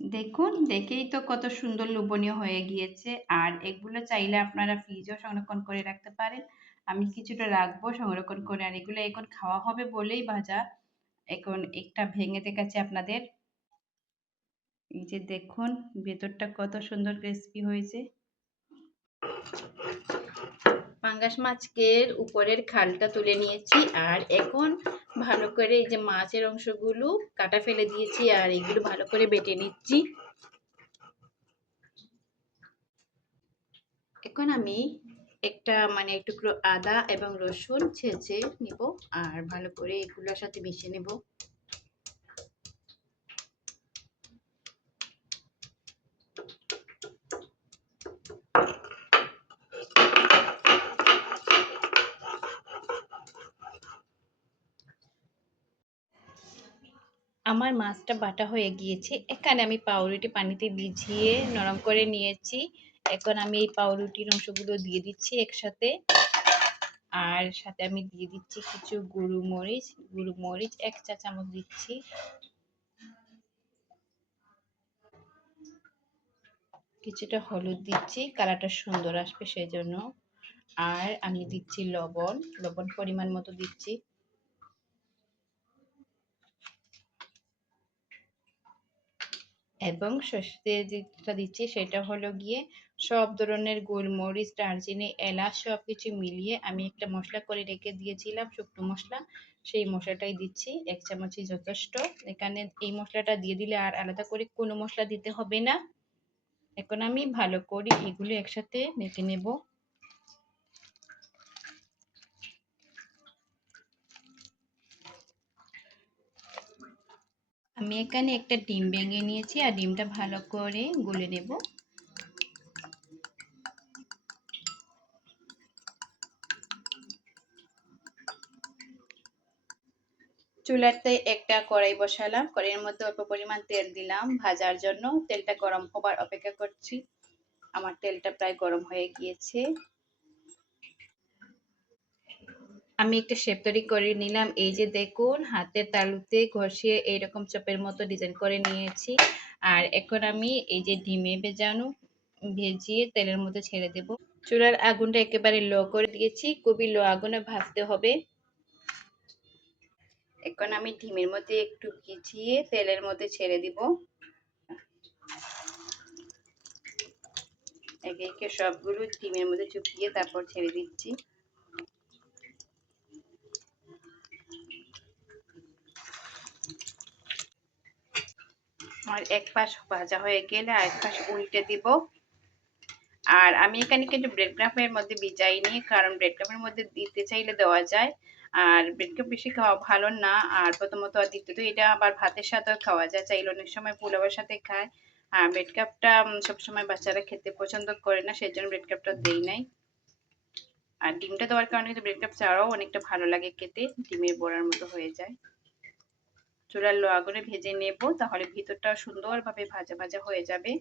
দেখুন, দেখেই তো কত সুন্দর লোভনীয় হয়ে গিয়েছে। আর এগুলো চাইলে আপনারা ফ্রিজেও সংরক্ষণ করে রাখতে পারেন। আমি কিছুটা রাখবো সংরক্ষণ করে। আর এগুলো এখন খাওয়া হবে বলেই ভাজা। এখন একটা ভেঙে দেখাচ্ছি আপনাদের। এই যে দেখুন ভেতরটা কত সুন্দর ক্রিসপি হয়েছে। পাঙ্গাস মাছের উপরের খালটা তুলে নিয়েছি আর এখন ভালো করে এই যে মাছের অংশগুলো কাটা ফেলে দিয়েছি আর এগুলো ভালো করে বেটে নিচ্ছি। এখন আমি একটা এক টুকরো আদা এবং রসুন ছেঁচে নিব আর ভালো করে এগুলোর সাথে মিশিয়ে নেব। আমার মাছটা বাটা হয়ে গিয়েছে। এখানে আমি পাউরুটি পানিতে ভিজিয়ে নরম করে নিয়েছি। এখন আমি এই পাউরুটির অংশগুলো দিয়ে দিচ্ছি একসাথে। আর সাথে আমি দিয়ে দিচ্ছি কিছু গুঁড়ো মরিচ 1 চা চামচ দিচ্ছি। কিছুটা হলুদ দিচ্ছি, কালারটা সুন্দর আসবে সেজন্য। আর আমি দিচ্ছি লবণ পরিমাণ মতো দিচ্ছি। এবং সর্ষে যেটা দিচ্ছি সেটা হলো গিয়ে সব ধরনের গোলমরিচ, দারচিনি, এলাচ সবকিছু মিলিয়ে আমি একটা মশলা করে রেখে দিয়েছিলাম, শুকনো মশলা। সেই মশলাটাই দিচ্ছি, 1 চামচই যথেষ্ট। এখানে এই মশলাটা দিয়ে দিলে আর আলাদা করে কোনো মশলা দিতে হবে না। এখন আমি ভালো করে এগুলো একসাথে মেখে নেব। আমি এখানে একটা ডিম ভেঙে নিয়েছি আর ডিমটা ভালো করে গুলে নেব। চুলাতে একটা কড়াই বসালাম, কড়াইয়ের মধ্যে অল্প পরিমাণ তেল দিলাম ভাজার জন্য। তেলটা গরম হবার অপেক্ষা করছি। আমার তেলটা প্রায় গরম হয়ে গিয়েছে। আমি একটা শেপ তৈরি করে নিলাম। এই যে দেখুন হাতের তালুতে ঘষিয়ে এইরকম চপের মতো ডিজাইন করে নিয়েছি। আর এখন আমি এই যে ডিমে ভেজিয়ে তেলের মধ্যে ছেড়ে দেব। চুলার আগুনটা একেবারে লো করে দিয়েছি, খুবই লো আগুনে ভাজতে হবে। এখন আমি ডিমের মধ্যে একটু ভিজিয়ে তেলের মধ্যে ছেড়ে দিব। একে একে সবগুলো ডিমের মধ্যে চুপিয়ে তারপর ছেড়ে দিচ্ছি। আর এক পাশ ভাজা হয়ে গেলে আরেক পাশ উল্টে দিব। আর আমি এখানে কিন্তু ব্রেড ক্রাম্বের মধ্যে ভিজাইনি, কারণ ব্রেড ক্রাম্বের মধ্যে দিতে চাইলে দেওয়া যায়। আর ব্রেড ক্রাম্ব বেশি খাওয়া ভালো না। আর প্রথমত দ্বিতীয়ত এটা আবার ভাতের সাথেও খাওয়া যায়, চাইলে অনেক সময় পোলাওয়ের সাথে খায়। আর ব্রেড ক্রাম্বটা সবসময় বাচ্চারা খেতে পছন্দ করে না, সেই জন্য ব্রেড ক্রাম্বটা দেই নাই। আর ডিমটা দেওয়ার কারণে কিন্তু ব্রেড ক্রাম্ব ছাড়াও অনেকটা ভালো লাগে খেতে, ডিমের বড়ার মতো হয়ে যায়। চুলার লো আগুনে ভেজে নেব, তাহলে ভিতরটা সুন্দরভাবে ভাজা ভাজা হয়ে যাবে।